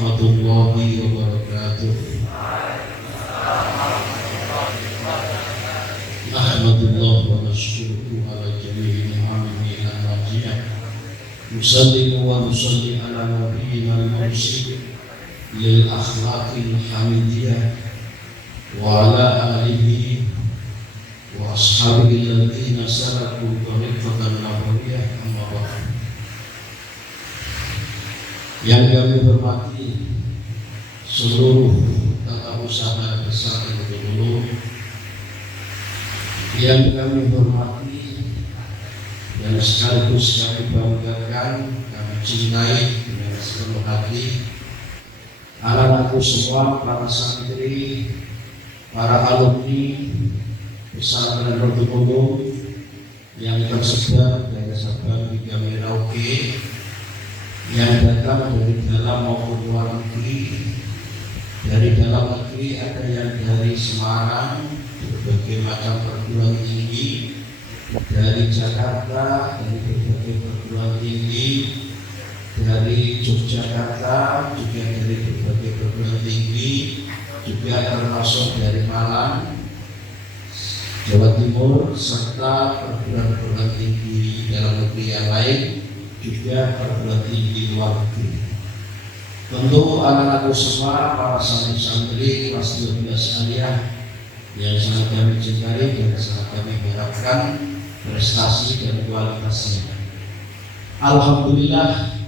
warahmatullahi wabarakatuh. Alhamdulillah wa nashkuruhu ala jami'i ni'amihi al-radiyah. Nusallimu wa nusalli ala nabiyyina al-mursid lil akhlaqil hamidiyah wa ala alihi wa ashabihi alladhina salaku tariqatan nabawiyah. Amma ba'd. Yang kami hormati seluruh tata usaha besar Al-Qur'an, yang kami hormati dan sekaligus kami banggakan, kami cintai dengan sepenuh hati anak-anakku semua, para santri, para alumni pesantren Al-Qur'an yang tersebar dari Sabang hingga Merauke, yang datang dari dalam maupun luar negeri. Dari dalam negeri ada yang dari Semarang, berbagai macam perguruan tinggi, dari Jakarta, dari berbagai perguruan tinggi, dari Yogyakarta, juga dari berbagai perguruan tinggi, juga termasuk dari Malang, Jawa Timur, serta perguruan tinggi dalam negeri yang lain, juga perguruan tinggi luar negeri. Tentu anak-anakku semua, para santri-santri kelas 12 aliyah yang sangat kami cintai dan sangat kami harapkan prestasi dan kualitasnya. Alhamdulillah,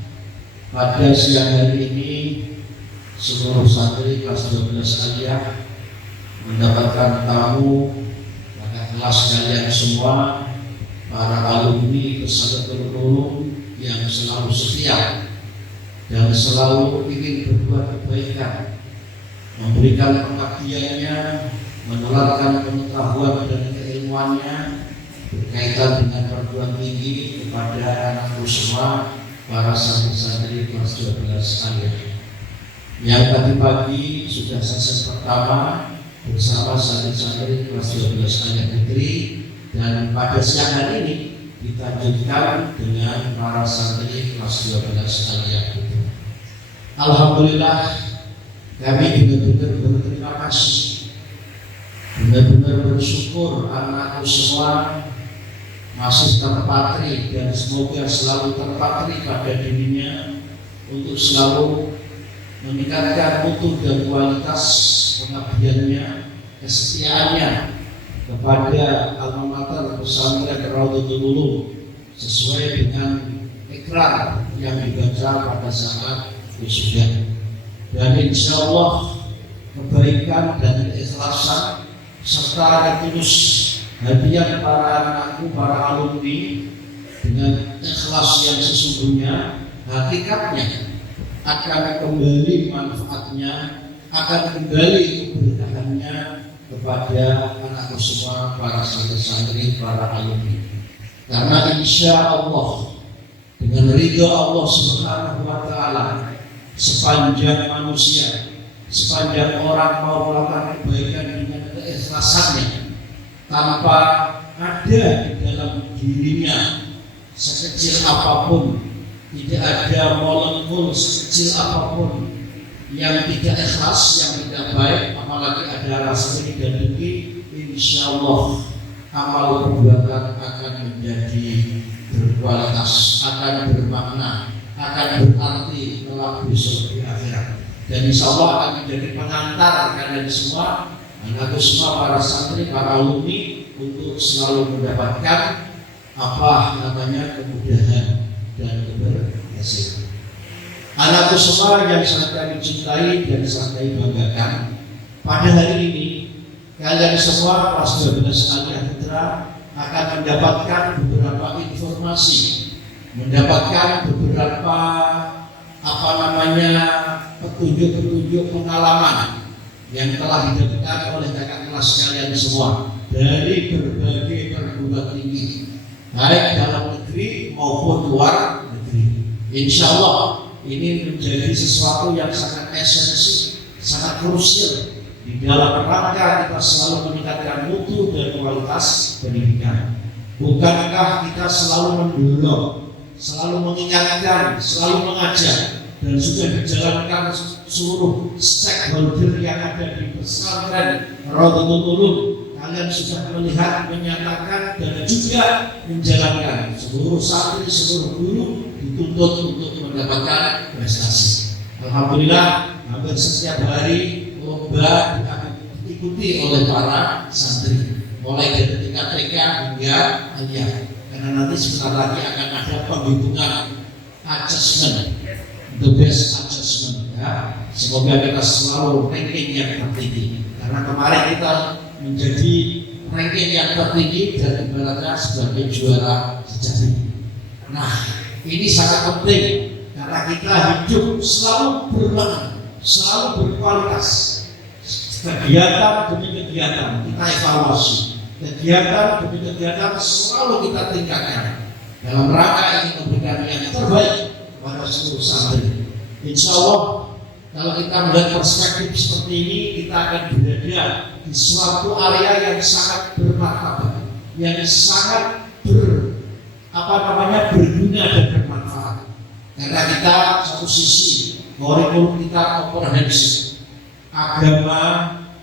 pada siang hari ini seluruh santri kelas 12 aliyah mendapatkan tamu pada kelas kalian semua, para alumni pesantren Al-Qur'an yang selalu setia dan selalu ingin berbuat kebaikan, memberikan pengabdiannya, menularkan pengetahuan dan keilmuannya berkaitan dengan perguruan tinggi kepada anakku semua, para santri-santri kelas 12 aliyah. Yang tadi pagi sudah sesi pertama bersama santri-santri kelas 12 aliyah negeri, dan pada siang hari ini kita lanjutkan dengan para santri kelas 12 aliyah itu. Alhamdulillah, kami benar-benar berterima kasih, benar-benar bersyukur anakku semua masih terpatri dan semoga selalu terpatri pada dirinya untuk selalu meningkatkan mutu dan kualitas pengabdiannya, kesetiaannya kepada alma mater pesantren Raudhatul Ulum sesuai dengan ikrar yang dibaca pada saat wisuda. Dan insya Allah kebaikan dan keikhlasan serta tulus hadiah para anakku, para alumni dengan ikhlas yang sesungguhnya, hakikatnya akan kembali manfaatnya, akan kembali keberkahannya kepada anakku semua, para santri-santri, para alumni. Karena insya Allah dengan ridha Allah Subhanahu wa Ta'ala, sepanjang manusia, sepanjang orang mau melakukan kebaikan dengan keikhlasannya, tanpa ada di dalam dirinya sekecil apapun, tidak ada molekul sekecil apapun yang tidak ikhlas, yang tidak baik, apalagi ada rasa iri dan dengki, insya Allah amal perbuatan akan menjadi berkualitas, akan bermakna, akan berarti kelak besok di akhirat. Dan insya Allah akan menjadi pengantar kalian semua, anakku semua, para santri, para alumni, untuk selalu mendapatkan kemudahan dan keberhasilan. Anakku semua yang sangat kami cintai dan sangat kami banggakan, pada hari ini kalian semua kelas 12 aliyah putra akan mendapatkan beberapa informasi, mendapatkan beberapa petunjuk-petunjuk pengalaman yang telah didapatkan oleh kakak kelas kalian semua dari berbagai perguruan tinggi, baik dalam negeri maupun luar negeri. Insya Allah ini menjadi sesuatu yang sangat esensi, sangat krusial di dalam rangka kita selalu meningkatkan mutu dan kualitas pendidikan. Bukankah kita selalu mendorong, selalu mengingatkan, selalu mengajak, dan sudah dijalankan seluruh stakeholder yang ada di pesantren Raudhatul Ulum. Kalian sudah melihat, menyatakan dan juga menjalankan. Seluruh santri, seluruh guru dituntut untuk mendapatkan prestasi. Alhamdulillah, hampir setiap hari lomba diikuti oleh para santri, mulai dari tingkat TK hingga aliyah. Karena nanti sebentar lagi akan ada penghitungan assessment, the best assessment, ya. Semoga kita selalu ranking yang tertinggi. Karena kemarin kita menjadi ranking yang tertinggi dan ibaratnya sebagai juara sejati. Nah, ini sangat penting karena kita hidup selalu bermakna, selalu berkualitas. Kegiatan demi kegiatan kita evaluasi, kegiatan demi kegiatan selalu kita tingkatkan dalam rangka ingin memberikan yang terbaik pada seluruh santri. Insya Allah, kalau kita melihat perspektif seperti ini, kita akan berada di suatu area yang sangat bermartabat, yang sangat berguna dan bermanfaat. Karena kita satu sisi kurikulum kita komprehensif, agama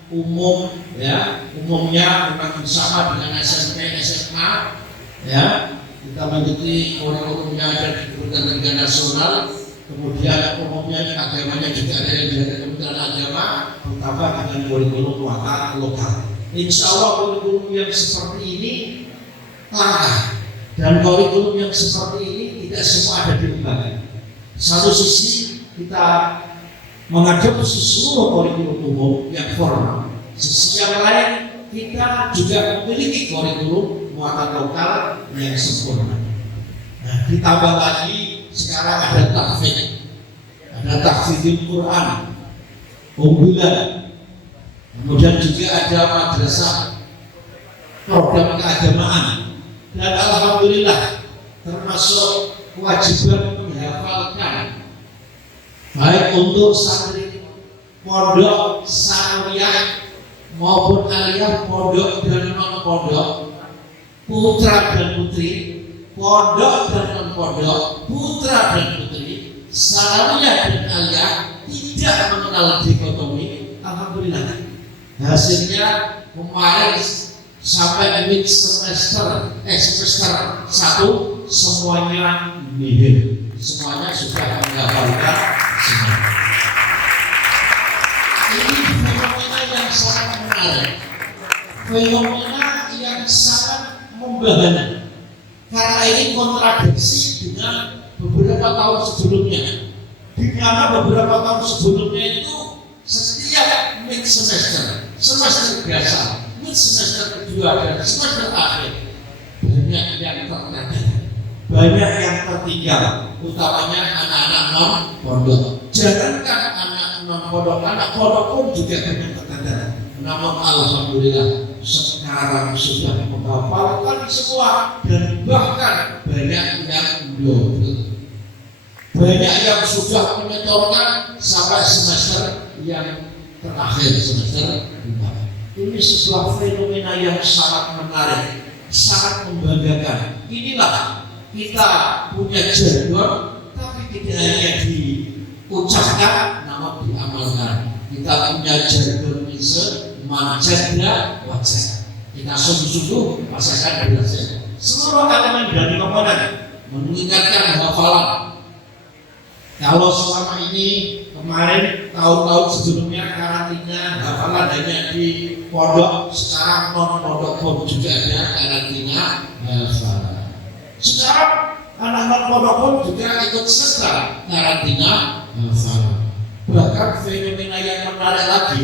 umum, ya, umumnya memang sama dengan SMP, SMA, ya. Kita mengikuti kurikulum yang ada di Kementerian Nasional. Kemudian umumnya agamanya juga ada yang dari Kementerian Agama, ditambah dengan kurikulum muatan lokal. Insya Allah kurikulum yang seperti ini langka, dan kurikulum yang seperti ini tidak semua ada di lembaga. Satu sisi kita mengadopsi seluruh kurikulum umum yang formal. Sisi yang lain kita juga memiliki kurikulum muatan lokal yang sempurna. Nah, ditambah lagi sekarang ada tahfidzul Quran unggulan, kemudian juga ada madrasah program keagamaan, dan alhamdulillah termasuk kewajiban menghafalkan baik untuk santri pondok sanawiyah maupun aliyah, pondok dan non pondok, putra dan putri, pondok dan non pondok, putra dan putri, sanawiyah dan aliyah, tidak mengenal dikotomi. Alhamdulillah, hasilnya kemarin sampai mid semester 1 semuanya nihil, semuanya sudah menghafalkan semua. Ini fenomena yang sangat menarik, fenomena yang sangat membahana, karena ini kontradiksi dengan beberapa tahun sebelumnya. Di mana beberapa tahun sebelumnya itu setiap mid semester biasa, mid semester kedua dan semester akhir banyak yang tertinggal, banyak yang tertinggal, utamanya anak-anak non pondok. Jangankan anak non pondok, anak pondok pun juga banyak tertinggal. Namun alhamdulillah sekarang sudah menghafalkan semua, dan bahkan banyak yang belum. Banyak yang sudah menyetorkan sampai semester yang terakhir, semester 5. Ini sebuah fenomena yang sangat menarik, sangat membanggakan. Inilah kita punya jargon, tapi tidak hanya diucapkan, namun diamalkan. Kita punya jargon manjada wajah. Kita sungguh-sungguh pastikan belajar. Seluruh elemen dari komponen meningkatkan hafalan. Kalau selama ini kemarin tahun-tahun sebelumnya karantina hafalan hanya di pondok, sekarang non pondok pun juga ada karantina hafalan. Sekarang anak non pondok pun juga ikut serta karantina hafalan. Bahkan fenomena yang menarik lagi,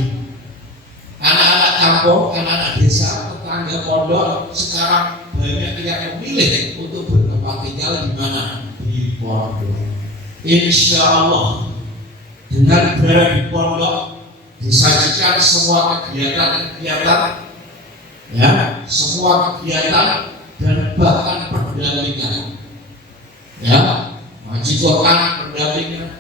anak-anak kampung, anak-anak desa, tetangga pondok sekarang banyak yang memilih untuk bertempat tinggal di mana? Di pondok. Insya Allah dengan berada di pondok disajikan semua kegiatan-kegiatan, ya, semua kegiatan dan bahkan pendampingan, ya, ngaji Quran pendampingan,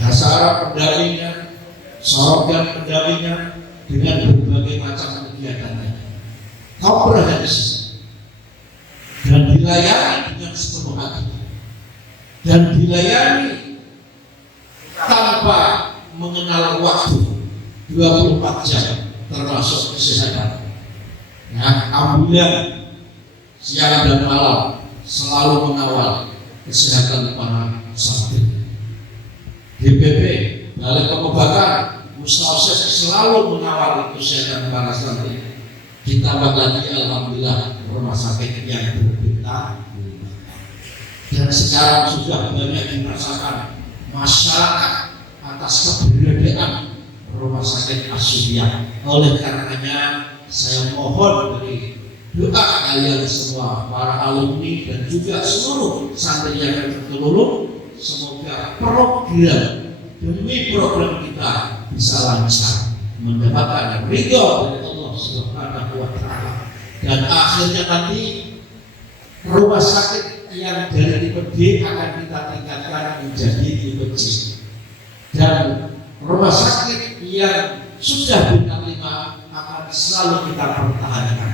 bahasa Arab pendampingan, slogan pendampingan, dengan berbagai macam kegiatan komprehensif dan dilayani dengan sepenuh hati, dan dilayani tanpa mengenal waktu 24 jam termasuk kesehatan. Nah, ambulan siang dan malam selalu mengawal kesehatan para santri. DPP Balai Pengobatan Mustausis selalu mengawal kesehatan para santri. Ditambah lagi alhamdulillah rumah sakit yang berbintang. Dan sekarang sudah banyak dirasakan masyarakat atas keberadaan rumah sakit Asyidiyah. Oleh karenanya saya mohon dari doa kalian semua, para alumni dan juga seluruh santri yang tertulung, semoga program demi program kita bisa lancar, mendapatkan ridho dari Allah Subhanahu wa Ta'ala, dan akhirnya nanti rumah sakit yang dari tipe D akan kita tingkatkan menjadi tipe C, dan rumah sakit yang sudah bintang 5 akan selalu kita pertahankan,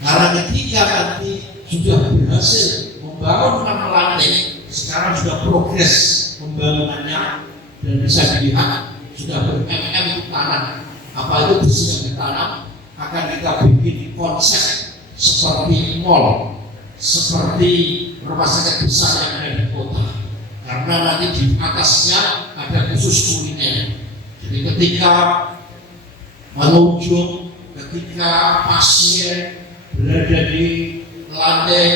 karena ketika nanti sudah berhasil membangun 6 lantai, sekarang sudah progres pembangunannya dan bisa dilihat sudah ber-MM tanah, apa itu besi yang ditanam, akan kita bikin konsep seperti mall, seperti rumah sakit besar yang ada di kota, karena nanti di atasnya ada khusus kuliner. Jadi ketika pengunjung, ketika pasien berada di lantai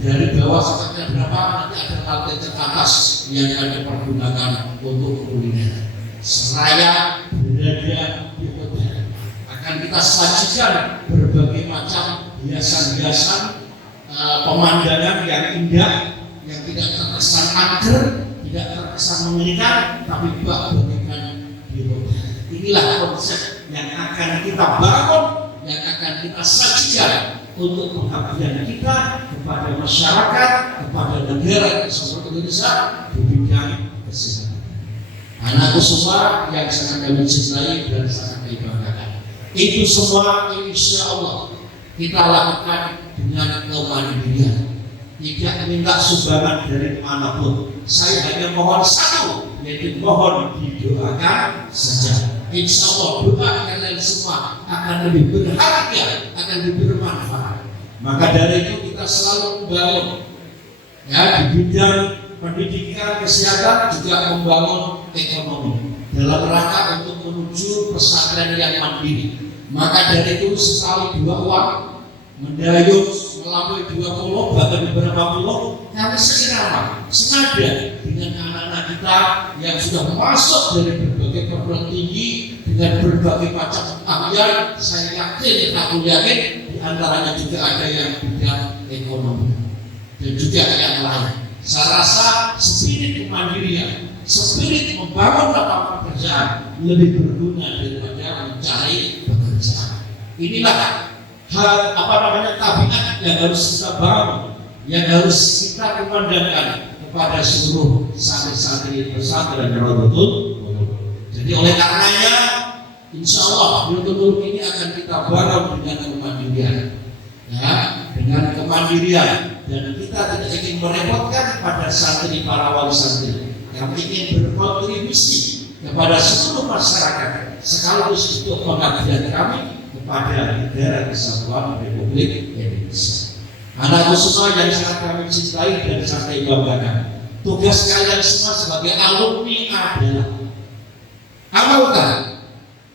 dari bawah sampai berapa, nanti ada lantai teratas yang akan dipergunakan untuk kuliner. Seraya berada di hotel, akan kita sajikan berbagai macam hiasan-hiasan, pemandangan yang indah, yang tidak terkesan angker, tidak terkesan mengerikan, tapi bagaikan di hotel. Inilah konsep yang akan kita bangun, yang akan kita sajikan untuk pengabdian kita kepada masyarakat, kepada negara kesatuan Indonesia di bidang kesehatan. Anakku semua yang sangat kami cintai dan sangat kami banggakan, itu semua insya Allah kita lakukan dengan kemandirian, tidak minta sumbangan dari manapun. Saya hanya mohon satu, yaitu mohon didoakan saja. Insya Allah doa kalian semua akan lebih berharga, akan lebih bermanfaat. Maka dari itu kita selalu membangun ya, di bidang pendidikan, kesehatan, juga membangun ekonomi dalam rangka untuk menuju pesantren yang mandiri. Maka dari itu sekali 2 uang mendayung melampaui 20 bahkan beberapa puluh, kami seirama senada dengan anak-anak kita yang sudah masuk dari berbagai perguruan tinggi dengan berbagai macam keahlian. Saya yakin, aku yakin di antaranya juga ada yang bidang ekonomi dan juga yang lain. Saya rasa spirit kemandirian, spirit membangun lapangan pekerjaan lebih berguna daripada mencari pekerjaan. Inilah tabiat yang harus kita bangun, yang harus kita kumandangkan kepada seluruh santri-santri pesantren Rodotul. Jadi oleh karenanya, insya Allah Rodotul ini akan kita bangun dengan kemandirian, ya, dengan kemandirian, dan kita tidak ingin merepotkan pada santri, para wali santri yang ingin berkontribusi kepada seluruh masyarakat sekaligus untuk pengabdian kami kepada negara kesatuan Republik Indonesia. Anakku semua yang sangat kami cintai dan sangat banggakan, tugas kalian semua sebagai alumni adalah amalkan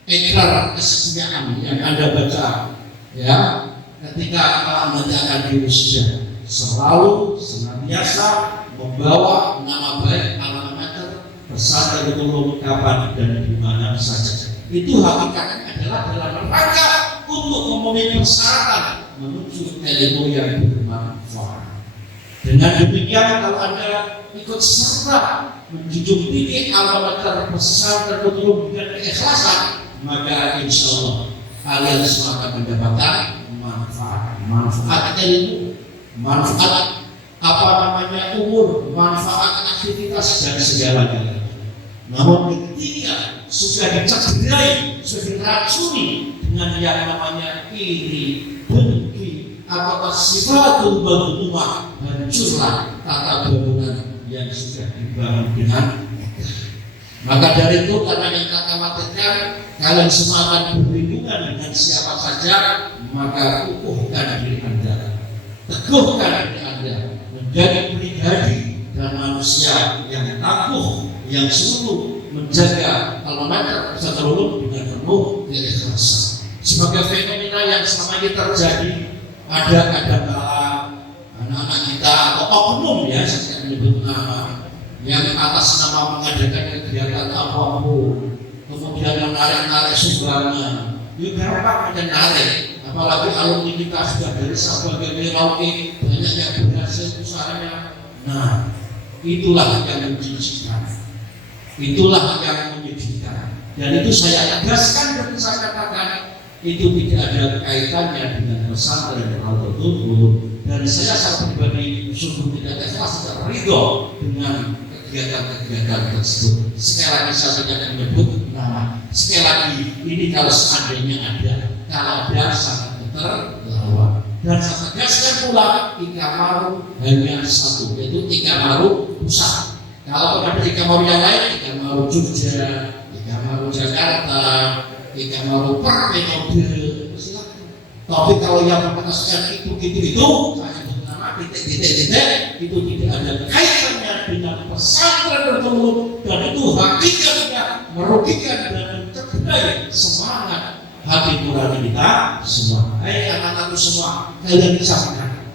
ikrar kesetiaan yang Anda baca ya ketika Anda akan diusia, selalu senantiasa membawa nama baik alma mater pesantren Nurul kapan dan di mana saja. Itu hakikatnya adalah dalam rangka untuk memenuhi persyaratan menuju ilmu yang bermanfaat. Dengan demikian, kalau Anda ikut serta menjunjung tinggi alma mater pesantren Nurul dengan keikhlasan, maka insya Allah kalian semua akan mendapatkan manfaat ilmu, manfaat umur, manfaat aktivitas dan segalanya. Namun ketika sudah dicederai, sudah diracuni dengan yang namanya iri, dengki, atau sifatul badumah, hancurlah tata bangunan yang sudah dibangun dengan megah. Maka dari itu karena yang kita khawatirkan kalian semua akan berlindungan dengan siapa saja, maka kukuhkan diri Anda, teguhkan diri Anda menjadi pribadi dan manusia yang tangguh, yang sungguh menjaga alma bisa terlulung dengan penuh keikhlasan. Sebagai fenomena yang selama ini terjadi, ada kadang-kala anak-anak kita atau oknum ya, saya menyebut nama, yang atas nama mengadakan kegiatan apapun, kemudian menarik-narik sumbangan, gampang menarik. Apalagi alumni kita sudah dari sebagai Merauke, banyak yang berhasil usahanya. Nah, itulah yang menjijikkan, itulah yang menyedihkan. Dan itu saya tegaskan dan saya katakan itu tidak ada kaitannya dengan pesantren Al-Qur'an. Dan saya secara pribadi sungguh tidak ikhlas dan ridho dengan kegiatan-kegiatan tersebut. Sekali lagi saya tidak menyebut nama. Sekali lagi ini kalau seandainya ada, kalau ada sangat terlawan. Dan saya tegaskan pula Ikamaru hanya satu, yaitu Ikamaru pusat. Kalau ada Ikamaru yang lain, Ikamaru Jogja, Ikamaru Jakarta, Ikamaru per metode, silakan. Tapi kalau yang mengenaskan itu, saya nama titik-titik itu tidak ada kaitannya dengan pesantren bertelur, dan itu hakikatnya merugikan dan mencederai semangat hati nurani kita semua. Hai anak-anakku semua, kalian bisa menang.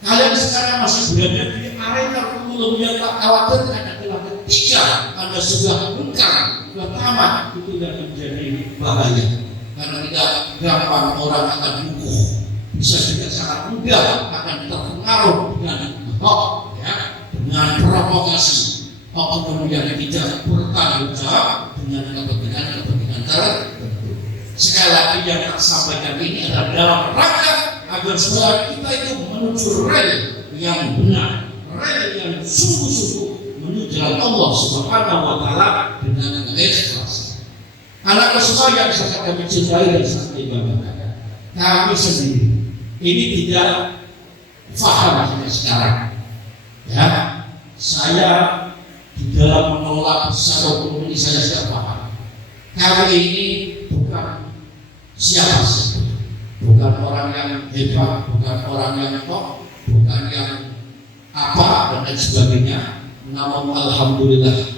Kalian sekarang masih berada di arena pemulung yang tak khawatirkan adalah ketika Anda sudah bengkar pertama itu yang menjadi bahaya. Karena tidak gampang orang akan lumpuh, bisa juga sangat mudah akan terpengaruh dengan hoax, ya, dengan provokasi, kemudian tidak bertanggung jawab dengan kepentingan tertentu. Sekali lagi yang saya sampaikan ini adalah dalam rangka agar supaya kita itu menuju rel yang benar, rel yang sungguh-sungguh menuju jalan Allah Subhanahu wa Ta'ala dengan ikhlas. Anak semua yang sangat kami cintai dan sangat banggakan, kami sendiri ini tidak faham sampai sekarang. Ya, saya di dalam mengelola besar hukum ini saya tidak paham. Kami ini bukan siapa sih, bukan orang yang hebat, bukan orang yang top, bukan yang apa dan lain sebagainya. Namun alhamdulillah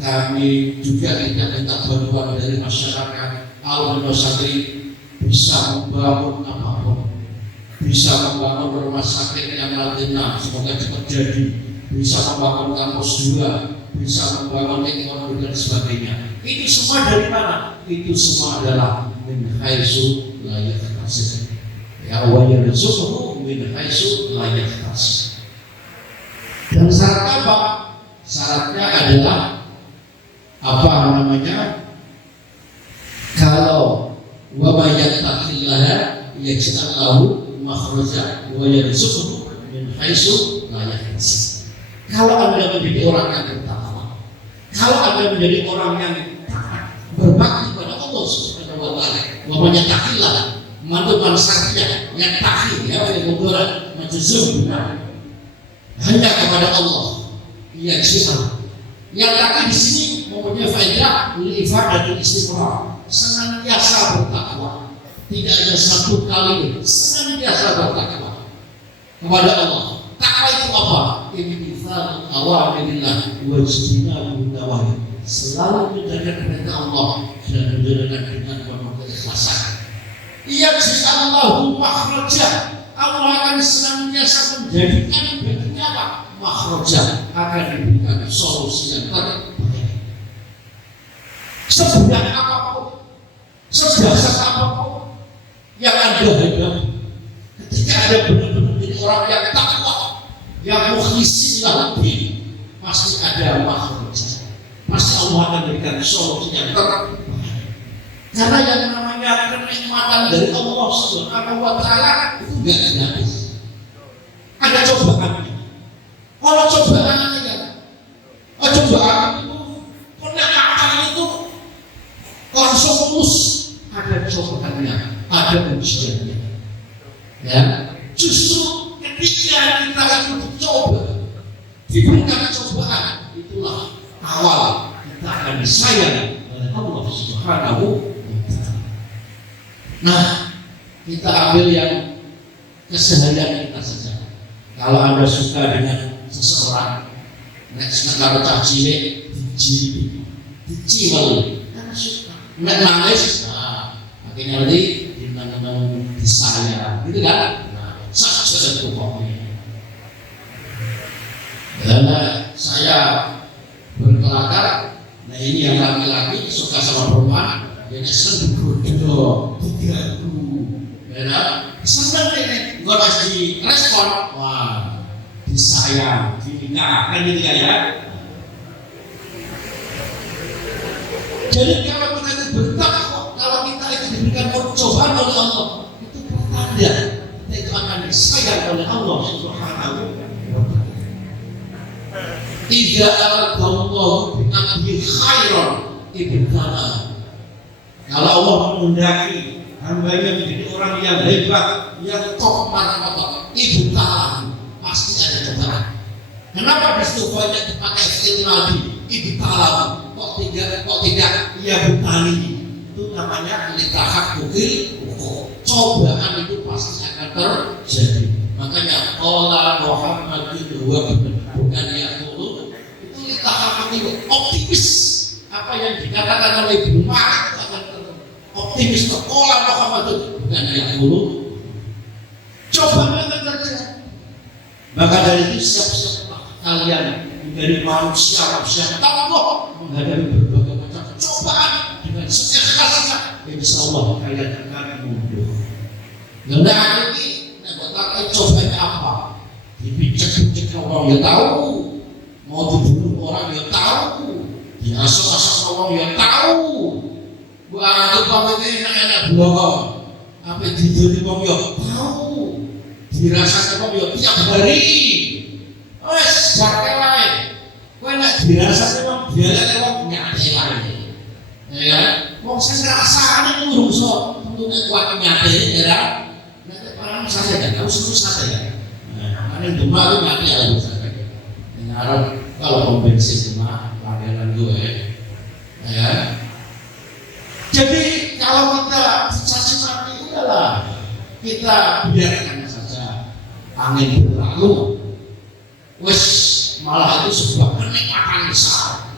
kami juga tidak minta bantuan dari masyarakat. Alhamdulillah Santri bisa membangun apapun, bisa membangun rumah sakit yang lainnya semoga cepat jadi, bisa membangun kampus 2, bisa membangun ekonomi dan sebagainya. Itu semua dari mana? Itu semua adalah min haitsu la yahtasib. Ya wa yarzuquhu min haitsu la yahtasib. Dan syaratnya apa? Syaratnya adalah apa namanya? Kalau wa may yattaqillaha yaj'al lahu makhraja wa yarzuquhu min haitsu la yahtasib. Kalau Anda menjadi orang yang bertakwa, kalau Anda menjadi orang yang berbakti pada Allah Subhanahu wa Ta'ala, wa may yattaqillaha mantuman syariah yang takhir ya yang mudorot majzum hanya kepada Allah. Yang sifat yang tadi di sini mempunyai faedah ifadatul istiqomah, senantiasa bertakwa, tidak ada satu kali senantiasa bertakwa kepada Allah. Takwa itu apa? Imtithal awamirillah wa ijtinabun nawahi, selalu menjalankan perintah Allah dan menjalankan dengan penuh keikhlasan. Yaj'allahu makhraja, Allah akan senantiasa menjadikan baginya apa? Makhraja, akan diberikan solusi yang terbaik. Seberat apapun, sedasar apapun yang Anda hadapi, ketika ada benar-benar menjadi orang yang takwa, yang mukhlisin lahudin, pasti ada makhraja, pasti Allah akan berikan solusi yang terbaik. Karena yang namanya kenikmatan dari Allah Subhanahu wa Ta'ala itu tidak gratis. Ada cobaannya. Kalau cobaannya kan, cobaan itu, kenikmatan itu langsung mulus. Ada cobaannya, ada ujiannya. Ya, justru ketika kita itu dicoba, diberikan cobaan, itulah awal kita akan disayang oleh Allah Subhanahu wa Ta'ala. Nah, kita ambil yang keseharian kita saja. Kalau Anda suka dengan seseorang, nek karo cah cilik diciwel, Anda suka. Nek nangis, akhirnya nanti disayang, gitu kan? Nah, saja itu pokoknya. Karena saya berkelakar, nah ini yang laki-laki suka sama perempuan, dia seneng digodok, diganggu, ya, seneng ini, nggak harus direspon, wah, disayang, dinikah, kan gitu ya. Jadi kalau kita itu bertakwa, kalau kita itu diberikan cobaan oleh Allah, itu pertanda kita itu akan disayang oleh Allah Subhanahu wa Ta'ala. Tidak Allah bi'abdi khairan ibtala. Kalau Allah mengundaki hambanya menjadi orang yang hebat, yang top martabat, ibtala, pasti ada cobaan. Kenapa disitu banyak dipakai fi'il madhi ibtala? Kok tidak ia butali? Itu namanya litahaqquqil cobaan itu pasti akan terjadi. Makanya qala Muhammadin huwa bukan yaqulu, itu litahaqquqil optimis. Apa yang dikatakan oleh Ibnu Ma'ad itu akan optimis. Qala Muhammadin bukan yaqulu, cobaan akan terjadi. Maka dari itu siap-siaplah kalian menjadi manusia tangguh menghadapi berbagai macam cobaan dengan seikhlasnya, insya Allah kalian akan mundur. Nah ini pakai cobaan apa? Dipicek-picek orang ya tahu, mau dibunuh orang ya tahu, diasok-asok orang ya tahu. Buat apa ini enak-enak blokong, apa diduri orang ya tahu, dirasakan orang ya tiap hari. Wes jake wae. Kowe nek dirasane wong biasa wong nyate wae. Ya, wong sing ngrasane urung iso tentu nek kuat nyate ya. Nek orang saja kan harus susah ya. Nah, ane demak itu nyate ya bisa. Arab kalau pom bensin cuma langganan gue. Ya. Jadi kalau kita caci maki udahlah kita biarkan saja angin berlalu. Wes malah itu sebuah kenikmatan besar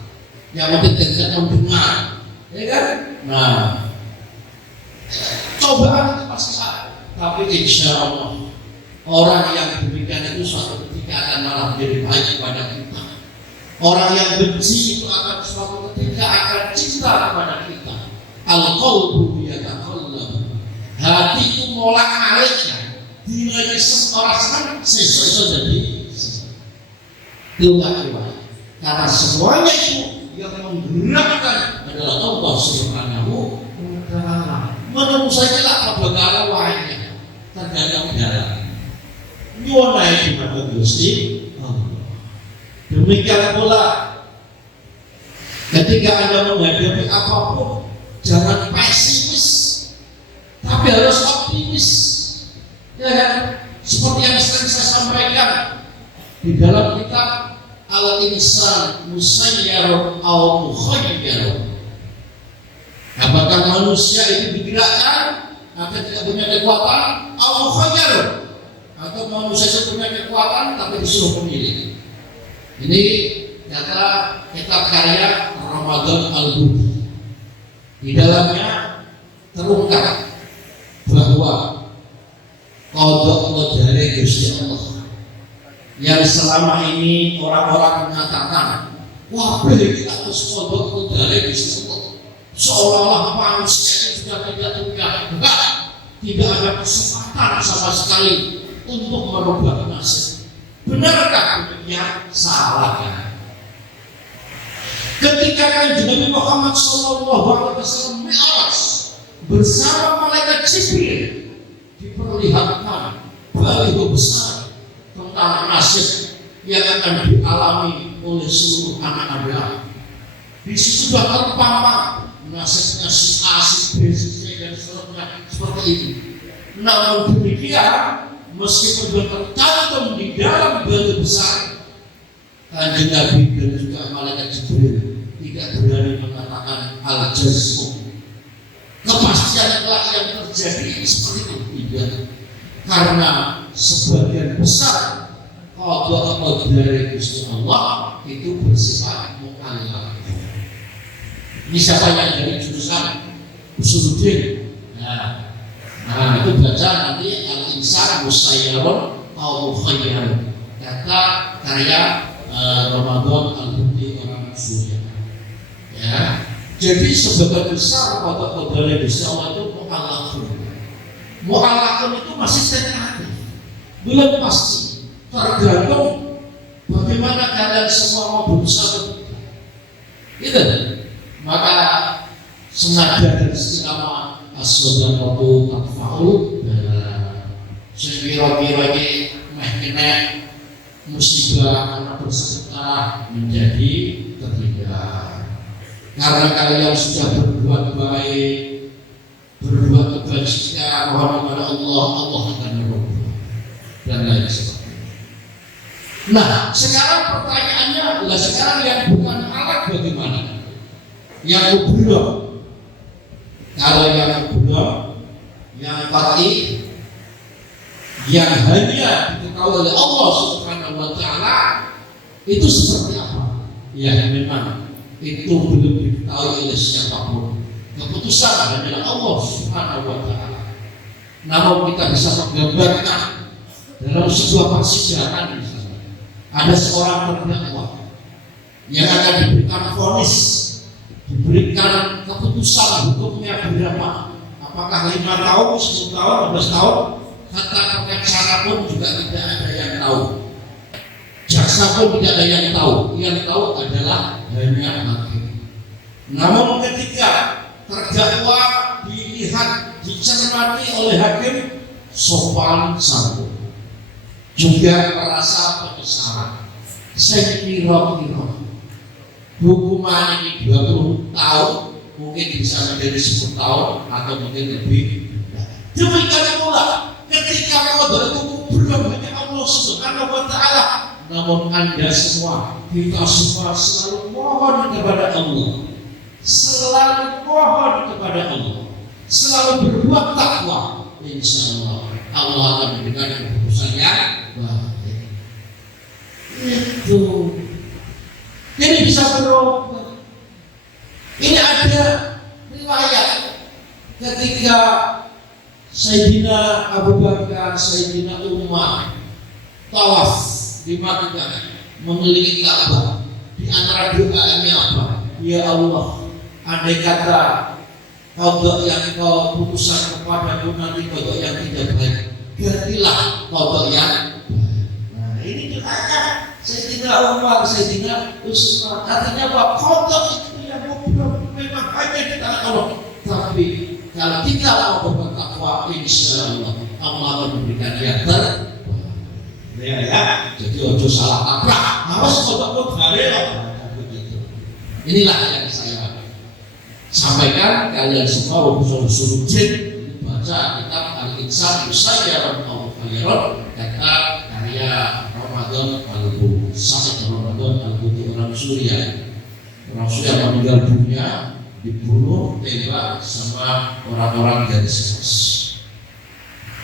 yang penting tidak mendengar, ya kan? Nah, cobaan itu pasti ada, tapi insya Allah orang yang demikian itu suatu ketika akan malah menjadi baik kepada kita. Orang yang benci itu akan suatu ketika akan cinta kepada kita. Al-qalbu yataqallab, hati itu molak-maliknya, dinilai orang senang, sesuatu jadi tidak kuat, karena semuanya itu yang menggerakkan adalah Allah Subhanahu wa Ta'ala. Menurut saya lah kebakaran wahnya tergantung dalam nyuwunai kepada Gusti Allah. Demikian pula ketika Anda menghadapi apapun, jangan pesimis, tapi harus optimis. Ya kan? Seperti yang sering saya sampaikan di dalam kitab Al-Insan Musayyarun aw Mukhayyarun. Apakah manusia itu digerakkan atau tidak punya kekuatan, aw mukhayyarun, atau manusia itu punya kekuatan tapi disuruh memilih. Ini kata kitab karya Ramadan Al-Budi. Di dalamnya terungkap bahwa qada qadare Gusti Allah yang selama ini orang-orang mengatakan, wah kita harus qada qadare Gusti Allah, seolah-olah manusia itu sudah tidak ada kesempatan sama sekali untuk merubah nasib. Benarkah demikian? Salah kan? Ketika Kanjeng Nabi Muhammad SAW Mi'raj bersama malaikat Jibril, diperlihatkan baliho besar tentang nasib yang akan dialami oleh seluruh anak Adam. Di situ sudah terpampang nasibnya si A, si B, si C dan seterusnya seperti itu. Namun demikian, meskipun sudah tercantum di dalam baliho besar, Kanjeng Nabi dan juga malaikat Jibril tidak berani mengatakan al-jazmu, kepastian kelak yang terjadi seperti itu, tidak. Karena sebagian besar qada dari Gusti Allah itu bersifat mu'allaq. Ini siapa yang dari jurusan Usuluddin? Nah, itu baca nanti al-insan musayyarun atau mukhayyarun. Kata karya Ramadan al-Buti orang Surya. Ya, jadi sebagian besar qada dari Gusti Allah itu mu'allaqun. Mu'allaqun itu masih tentatif, belum pasti. Tergantung bagaimana kalian semua mau berusaha. Gitu. Maka sengaja dari istilah as-sadaqatu tadfa'u sekira-kira ini kena musibah karena bersedekah menjadi terhindar. Karena kalian sudah berbuat baik, berbuat kebajikan, mohon kepada Allah, Allah akan merubah dan lain sebagainya. Nah, sekarang pertanyaannya adalah sekarang yang bukan alat bagaimana? Yang belum. Kalau yang belum, yang pasti, yang hanya diketahui oleh Allah Subhanahu wa Ta'ala itu seperti apa? Ya, memang itu belum diketahui oleh siapapun. Keputusan adalah Allah Subhanahu wa Ta'ala. Namun kita bisa menggambarkan dalam sebuah persidangan misalnya, ada seorang terdakwa yang akan diberikan vonis, diberikan keputusan hukumnya berapa? Apakah 5 tahun, 10 tahun, 15 tahun? Kata pengacara pun juga tidak ada yang tahu. Jaksa pun tidak ada yang tahu. Yang tahu adalah hanya hakim. Namun ketika terdakwa dilihat, dicermati oleh hakim, sopan santun, juga merasa penyesalan. Saya kira-kira hukuman ini 20 tahun, mungkin bisa menjadi 10 tahun atau mungkin lebih. Demikian pula ketika qada itu belum hanya Allah Subhanahu wa Ta'ala, namun Anda semua, kita semua selalu mohon kepada Allah, selalu mohon kepada Allah, selalu berbuat takwa. Insya Allah Allah akan memberikan keputusan yang baik. Itu. Jadi bisa berubah. Ini ada riwayat ketika Sayyidina Abu Bakar, Sayyidina Umar tawaf di Makkah mengelilingi Ka'bah. Di antara doanya apa? Ya Allah, andai kata qada yang kau putuskan kepadaku nanti qada yang tidak baik, gantilah qada yang baik. Nah, ini doanya Sayyidina Umar, Sayyidina Utsman. Artinya bahwa qada itu yang memang hanya di tangan Allah. Tapi kalau kita mau berbuat takwa, insya Allah Allah akan memberikan yang terbaik. Ya, jadi ojo salah kaprah. Awas kodok bare begitu. Inilah yang saya sampaikan. Kalian semua usul baca kitab Al-Insan Musayyarun atau Mukhayyarun, kata karya Ramadan Al-Buti, Sahih Ramadan Al-Buti orang Suriah. Orang Suriah meninggal dunia dibunuh tembak sama orang-orang garis keras.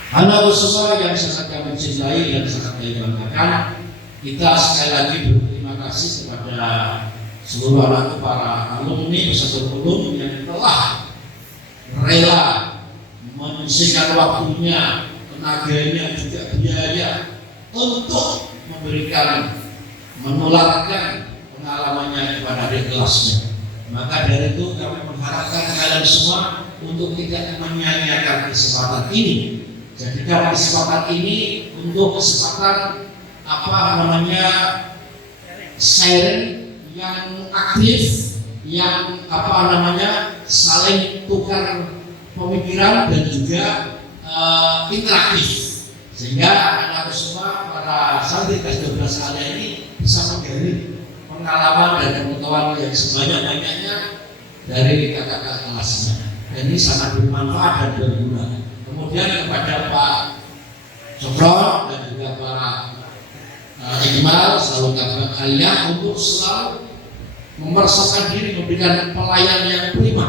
Anak semua yang sangat kami cintai dan sangat kami banggakan, kita sekali lagi berterima kasih kepada seluruh anak para alumni peserta ulum yang telah rela menyisihkan waktunya, tenaganya, juga biaya untuk memberikan, menularkan pengalamannya kepada adik kelasnya. Maka dari itu kami mengharapkan kalian semua untuk tidak menyanyiakan kesempatan ini. Jadikan kesempatan ini untuk kesempatan sharing yang aktif, yang saling tukar pemikiran dan juga interaktif, sehingga anak-anak semua para santri kelas 12 kali ini bisa menggali pengalaman dan pengetahuan yang sebanyak-banyaknya dari kakak-kakak kelasnya. Dan ini sangat bermanfaat dan berguna. Kemudian kepada Pak Sokron dan juga para Iqbal, selalu kalian untuk selalu memersakan diri memberikan pelayanan yang prima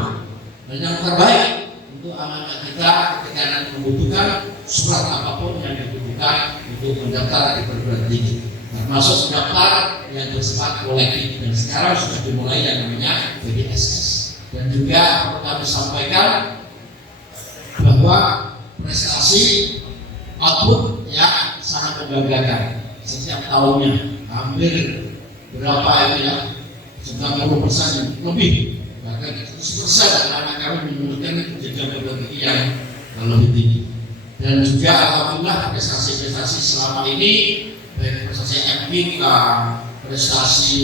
dan yang terbaik untuk anak-anak kita ketika nanti membutuhkan surat apapun yang dibutuhkan untuk mendaftar di perguruan tinggi, termasuk daftar yang bersifat kolektif, dan sekarang sudah dimulai yang namanya BDSS. Dan juga perlu kami sampaikan bahwa prestasi output yang sangat membanggakan setiap tahunnya, hampir berapa itu ya, 90% lebih, bahkan 100% anak kami menunjukkan jenjang pendidikan yang lebih tinggi. Dan juga alhamdulillah prestasi-prestasi selama ini, baik prestasi MPK, prestasi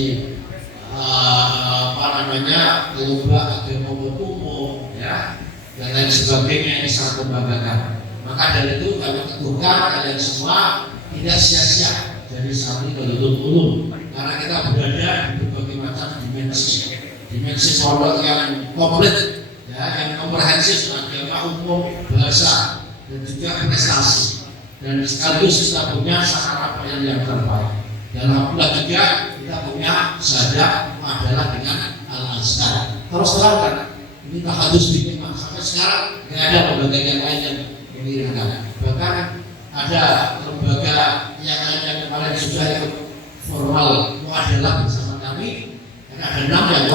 lomba agama umum ya, dan lain sebagainya, ini sangat membanggakan. Maka dari itu kami teguhkan kalian semua tidak sia-sia dari santri Baitul Ulum, karena kita berada di berbagai macam dimensi pondok yang komplit ya, yang komprehensif, agama umum, bahasa, dan juga prestasi, dan sekaligus kita punya sarana pelayanan yang terbaik. Dan alhamdulillah juga kita punya syahadat adalah dengan Al-Azhar. Terus terang kan, ini tahadus bikin sampai sekarang tidak ada lembaga yang lain yang mengirimkan. Bahkan ada lembaga yang lain yang kemarin sudah ikut formal adalah bersama kami, karena ada 6 yang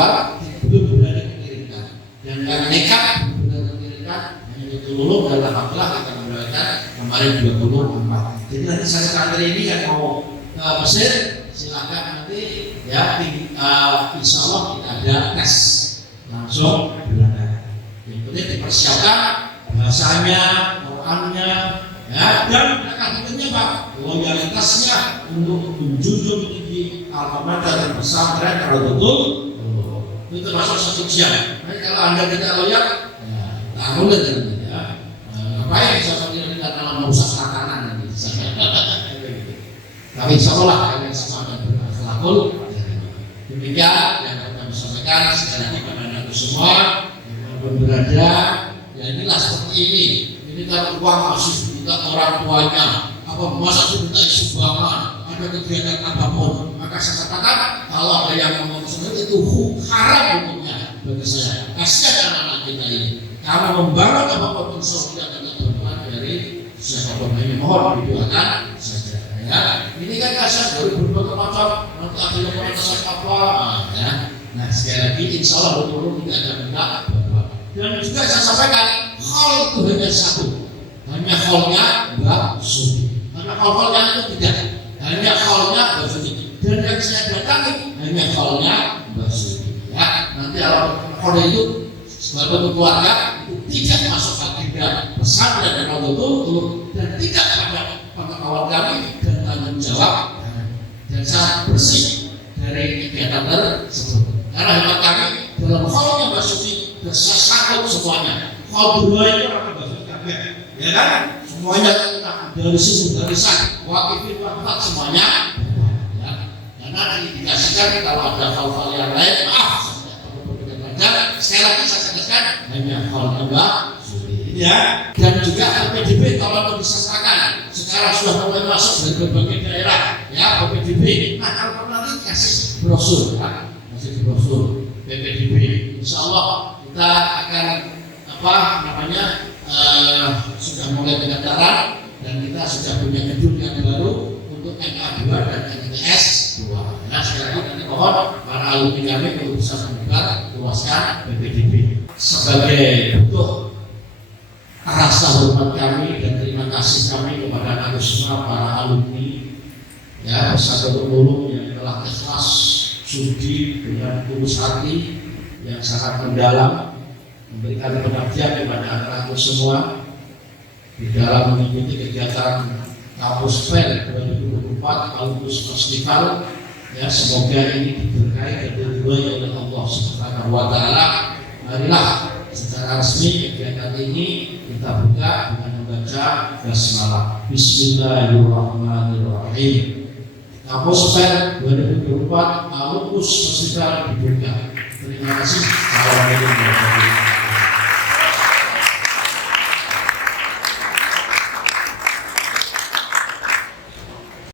belum berani mengirimkan, dan yang nekat belum berani mengirimkan hanya itu dulu. Dan alhamdulillah kita mendapatkan kemarin 24. Jadi nanti saya sekarang ini yang mau ke Mesir silakan nanti ya, insya Allah kita ada tes langsung berangkat. Yang penting dipersiapkan bahasanya, Qurannya, ya, dan akademiknya Pak, loyalitasnya untuk menjunjung tinggi alma dan pesantren kalau betul itu termasuk satu jam. Nah, kalau Anda tidak loyal, ya tak boleh ya. Apa yang bisa terjadi dalam merusak tatanan nanti. Tapi insya Allah kalian semua akan berakhlakul. Demikian yang kami sampaikan sekali lagi kepada anda semua yang berada. Ya inilah seperti ini. Ini kalau uang masih minta orang tuanya, apa masa minta sumbangan, ada kegiatan apapun, maka saya katakan kalau ada yang ngomong seperti itu haram hukumnya bagi saya. Kasihan anak-anak kita ini. Kalau membangun apapun sosial dan bantuan dari siapapun ini, mohon didoakan saja. Ya, ini kan kasar dari berbagai macam, nanti ada yang merasa apa, ya. Nah sekali lagi insya Allah betul-betul tidak ada benda. Dan juga saya sampaikan hal itu hanya satu, hanya halnya Mbak Suti. Karena hal-hal yang itu tidak, hanya halnya Mbak Suti. Dan yang saya datangi hanya halnya Mbak Suti. Ya, nanti kalau itu sebagai keluarga itu tidak masuk agenda pesantren dan betul dan tidak pada pengetahuan kami dan tanggung jawab dan sangat bersih dari kegiatan tersebut. Karena hemat kami dalam halnya Mbak Suti bisa sanggup semuanya. Kalau dua itu orang Mbak Suti, ya kan? Semuanya dari sisi barisan, wakifin, wakifat semuanya. Ya. Karena diindikasikan kalau ada hal-hal yang lain, maaf. Sekali lagi saya tegaskan hanya hal Mbak Suti. Ya. Dan juga PDB kalau disertakan sekarang sudah mulai masuk dari berbagai daerah, ya PPDB. Nah kalau nanti kasih brosur, kan? Kasih brosur PPDB. Insya Allah kita akan sudah mulai pendaftaran dan kita sudah punya gedung yang baru untuk MA2 dan MTS 2. Nah sekarang nanti mohon para alumni kami untuk bisa membuka luaskan PPDB sebagai bentuk rasa hormat kami dan terima kasih kami kepada anak semua para alumni ya Pesantren Ulum yang telah ikhlas sudi dengan tulus hati yang sangat mendalam memberikan pengabdian kepada anak-anak semua di dalam mengikuti kegiatan Kampus Fair 2024 Kampus Festival. Ya semoga ini diberkahi dan diridhoi oleh Allah Subhanahu wa taala. Marilah secara resmi kegiatan ini kita buka dengan membaca basmalah. Bismillahirrahmanirrahim. Kampus Fair 2024 Kampus Festival dibuka. Terima kasih. Assalamualaikum warahmatullahi wabarakatuh.